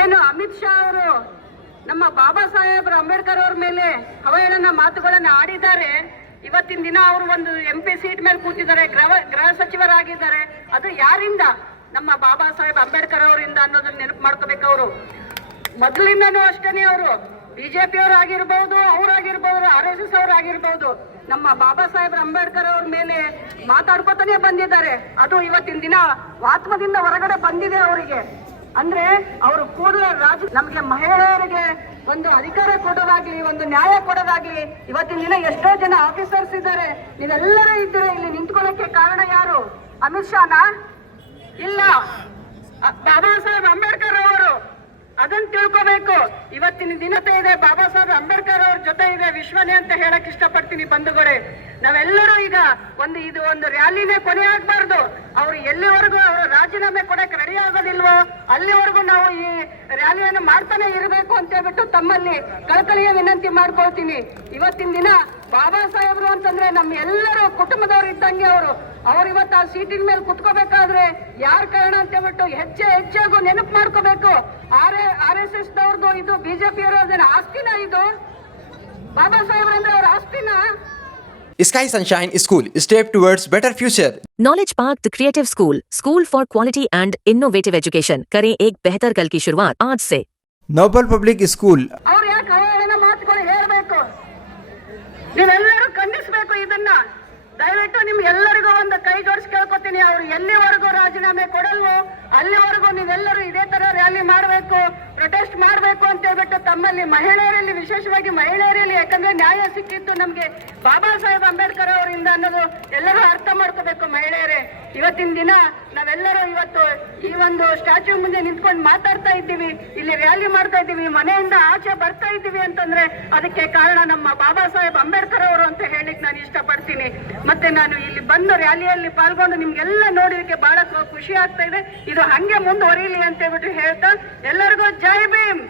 ಏನು ಅಮಿತ್ ಶಾ ಅವರು ನಮ್ಮ ಬಾಬಾ ಸಾಹೇಬ್ ಅಂಬೇಡ್ಕರ್ ಅವ್ರ ಮೇಲೆ ಅವಹೇಳನ ಮಾತುಗಳನ್ನ ಆಡಿದ್ದಾರೆ. ಇವತ್ತಿನ ದಿನ ಅವರು ಒಂದು MP ಸೀಟ್ ಮೇಲೆ ಕೂತಿದ್ದಾರೆ, ಗೃಹ ಸಚಿವರಾಗಿದ್ದಾರೆ. ಅದು ಯಾರಿಂದ? ನಮ್ಮ ಬಾಬಾ ಸಾಹೇಬ್ ಅಂಬೇಡ್ಕರ್ ಅವರಿಂದ ಅನ್ನೋದನ್ನ ನೆನಪು ಮಾಡ್ಕೋಬೇಕು. ಅವರು ಮೊದಲಿಂದನೂ ಅಷ್ಟೇನೆ, ಅವರು BJP ಅವರಾಗಿರ್ಬಹುದು, ಅವರಾಗಿರ್ಬಹುದು, RSS ಅವರಾಗಿರ್ಬಹುದು, ನಮ್ಮ ಬಾಬಾ ಸಾಹೇಬ್ ಅಂಬೇಡ್ಕರ್ ಅವ್ರ ಮೇಲೆ ಮಾತಾಡ್ಕೊತಾನೆ ಬಂದಿದ್ದಾರೆ. ಅದು ಇವತ್ತಿನ ದಿನ ಆತ್ಮದಿಂದ ಹೊರಗಡೆ ಬಂದಿದೆ ಅವರಿಗೆ. ಅಂದ್ರೆ ಅವರು ಕೂಡಲೇ ನಮಗೆ ಮಹಿಳೆಯರಿಗೆ ಒಂದು ಅಧಿಕಾರ ಕೊಡೋದಾಗ್ಲಿ, ಒಂದು ನ್ಯಾಯ ಕೊಡೋದಾಗ್ಲಿ. ಇವತ್ತಿನ ದಿನ ಎಷ್ಟೋ ಜನ ಆಫೀಸರ್ಸ್ ಇದ್ದಾರೆ, ನೀವೆಲ್ಲರೂ ಇದ್ದೀರಾ, ಇಲ್ಲಿ ನಿಂತ್ಕೊಳ್ಳೋಕೆ ಕಾರಣ ಯಾರು? ಅಮಿತ್ ಶಾನಾ? ಇಲ್ಲ, ಬಾಬಾ ಸಾಹೇಬ್ ಅಂಬೇಡ್ಕರ್ ಅವರು. ಅದನ್ನ ತಿಳ್ಕೋಬೇಕು. ಇವತ್ತಿನ ದಿನತೆ ಇದೆ, ಬಾಬಾ ಸಾಹೇಬ್ ಅಂಬೇಡ್ಕರ್ ಅವ್ರ ಜೊತೆ ಇದೆ ವಿಶ್ವನೇ ಅಂತ ಹೇಳಕ್ ಇಷ್ಟಪಡ್ತೀನಿ ಬಂಧುಗಳೇ. ನಾವೆಲ್ಲರೂ ಈಗ ಇದು ಒಂದು ರ್ಯಾಲಿನೇ ಕೊನೆ ಆಗ್ಬಾರ್ದು. ಅವ್ರು ಎಲ್ಲಿವರೆಗೂ ಅವರು ರಾಜೀನಾಮೆ ಕೊಡಕ್ ರೆಡಿ ಆಗೋದಿಲ್ವೋ ಅಲ್ಲಿವರೆಗೂ ನಾವು ಈ ರ್ಯಾಲಿಯನ್ನು ಮಾಡ್ತಾನೆ ಇರಬೇಕು ಅಂತ ಹೇಳ್ಬಿಟ್ಟು ತಮ್ಮಲ್ಲಿ ಕಳಕಳಿಯ ವಿನಂತಿ ಮಾಡ್ಕೊಳ್ತೀನಿ. ಇವತ್ತಿನ ದಿನ ಬಾಬಾ ಸಾಹೇಬ್ರು ಅಂತಂದ್ರೆ ನಮ್ಮ ಎಲ್ಲರೂ ಕುಟುಂಬದವ್ರು ಇದ್ದಂಗೆ. ಅವ್ರು ಇವತ್ತು ಆ ಸೀಟಿನ ಮೇಲೆ ಕುತ್ಕೋಬೇಕಾದ್ರೆ ಯಾರ ಕಾರಣ ಅಂತ ಹೇಳ್ಬಿಟ್ಟು ಹೆಚ್ಚೆಗೂ ನೆನಪು ಮಾಡ್ಕೋಬೇಕು. RSS ದವ್ರದ್ದು ಇದು BJP ಅವರ ಆಸ್ತಿನ? ಇದು ಬಾಬಾ ಸಾಹೇಬ್ರ ಅಂದ್ರೆ ಅವ್ರ ಆಸ್ತಿನ? Sky Sunshine School, step towards better future. Knowledge Park, the creative school for quality and innovative education. करें एक बेहतर कल की शुरुआत आज से. Noble Public School. ಅವ್ರು ಯಾಕೆ ಅವಹೇಳನ ಮಾತುಗಳು ಹೇಳ್ಬೇಕು? ನೀವೆಲ್ಲರೂ ಖಂಡಿಸಬೇಕು ಇದನ್ನ. ದಯವಿಟ್ಟು ನಿಮ್ಗೆಲ್ಲರಿಗೂ ಒಂದು ಕೈ ಜೋಡಿಸಿ ಕೇಳ್ಕೊತೀನಿ. ಅವ್ರು ಎಲ್ಲಿವರೆಗೂ ರಾಜೀನಾಮೆ ಕೊಡಲ್ವೋ ಅಲ್ಲಿವರೆಗೂ ನೀವೆಲ್ಲರೂ ಇದೇ ತರ ರ್ಯಾಲಿ ಮಾಡಬೇಕು, ಪ್ರೊಟೆಸ್ಟ್ ಮಾಡಬೇಕು ಅಂತ ಹೇಳ್ಬಿಟ್ಟು ತಮ್ಮಲ್ಲಿ ಮಹಿಳೆಯರಲ್ಲಿ, ವಿಶೇಷವಾಗಿ ಮಹಿಳೆಯರಲ್ಲಿ, ಯಾಕಂದ್ರೆ ನ್ಯಾಯ ಸಿಕ್ಕಿತ್ತು ನಮ್ಗೆ ಬಾಬಾ ಸಾಹೇಬ್ ಅಂಬೇಡ್ಕರ್ ಅವರಿಂದ ಅನ್ನೋದು ಎಲ್ಲರೂ ಅರ್ಥ ಮಾಡ್ಕೋಬೇಕು ಮಹಿಳೆಯರೇ. ಇವತ್ತಿನ ದಿನ ನಾವೆಲ್ಲರೂ ಇವತ್ತು ಈ ಒಂದು ಸ್ಟ್ಯಾಚ್ಯೂ ಮುಂದೆ ನಿಂತ್ಕೊಂಡು ಮಾತಾಡ್ತಾ ಇದ್ದೀವಿ, ಇಲ್ಲಿ ರ್ಯಾಲಿ ಮಾಡ್ತಾ ಇದ್ದೀವಿ, ಮನೆಯಿಂದ ಆಚೆ ಬರ್ತಾ ಇದ್ದೀವಿ ಅಂತಂದ್ರೆ ಅದಕ್ಕೆ ಕಾರಣ ನಮ್ಮ ಬಾಬಾ ಸಾಹೇಬ್ ಅಂಬೇಡ್ಕರ್ ಅವರು ಅಂತ ಹೇಳಿಕ್ ನಾನು ಇಷ್ಟಪಡ್ತೀನಿ. ಮತ್ತೆ ನಾನು ಇಲ್ಲಿ ಬಂದು ರ್ಯಾಲಿಯಲ್ಲಿ ಪಾಲ್ಗೊಂಡು ನಿಮ್ಗೆಲ್ಲ ನೋಡಲಿಕ್ಕೆ ಬಹಳ ಖುಷಿ ಆಗ್ತಾ ಇದೆ. ಇದು ಹಂಗೆ ಮುಂದುವರಿಯಲಿ ಅಂತ ಹೇಳ್ಬಿಟ್ಟು ಹೇಳ್ತಾ ಎಲ್ಲರಿಗೂ ಜೈ ಭೀಮ್.